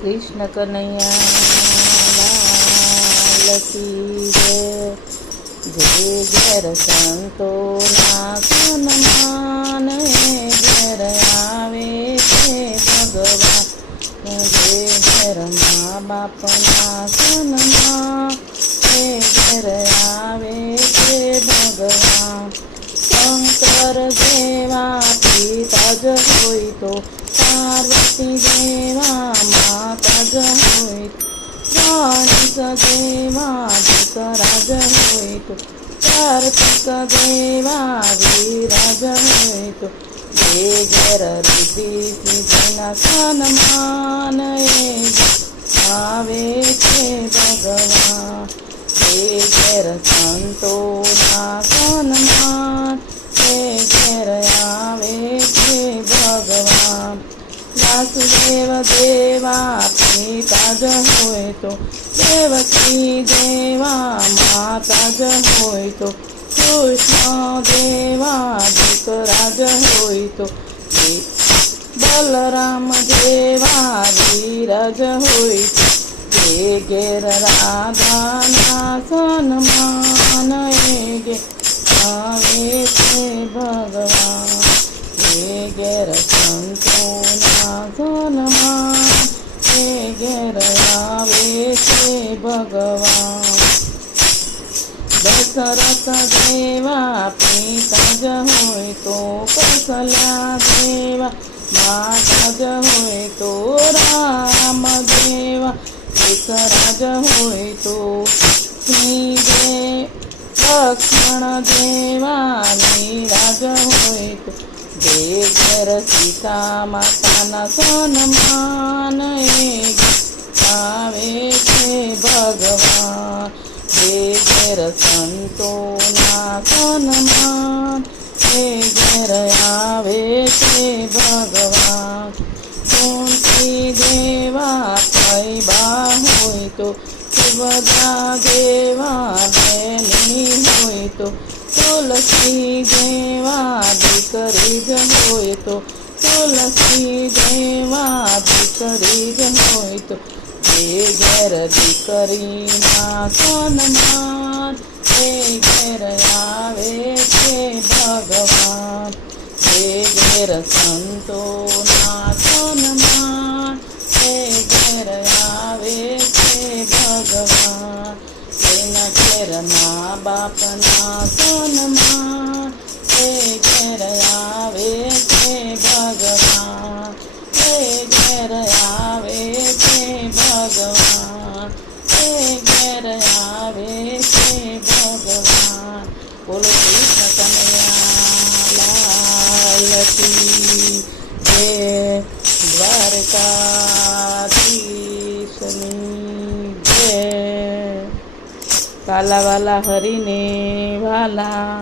कृष्ण कन्हैया की जय जय घर संतो नाकन मान घर आवे भगवान। मुझे घर माँ बाप नाकन माँ घर आवे भगवान। शंकर देवा पिता जो तो पार्वती देवा ગણેશ જેવા દીકરા જ હોય તો જેવા વિરાજ હોય તો જે રીતિ સિદ્ધિના સન્માન આવે છે ભગવાન ઘેર સંતોના वासुदेव देवा पिता ज हो तो देवकी देवा माता ज हो तो कृष्ण देवा दुख राज हो तो बलराम देवा धीरज हो तो गे गेर राधा नासन मान गे के घर आवे छे भगवान दशरथ देवा पिता ज हो तो कसला देवा माता ज हो तो राम देवा दशरथ हो तो लक्ष्मण देवा नीराज हो तो ઘર સીતા માતાના સન્માન આવે છે ભગવાન. દેવર સંતોના સન્માન એ ઘર આવે છે ભગવાન. કુંતી દેવા પૈબા હોય તો બધા દેવા બેની હોય તો તુલસી જેવા દીકરી જ હોય તો, તુલસી જેવા દીકરી જ હોય તો. જે ઘેર દીકરીના સન્માન એ ઘેર આવે છે ભગવાન. જે ઘેર સંતોના સન્માન એ ઘેર આવે છે ભગવાન. એના ઘેર મા બાપના ઘેર આવે છે ભગવાન, એ ઘેર આવે છે ભગવાન. બોલો કૃષ્ણ કનૈયા લાલ કી જય દ્વારકાધીશની જય કાલા વાલા હરીને વાલા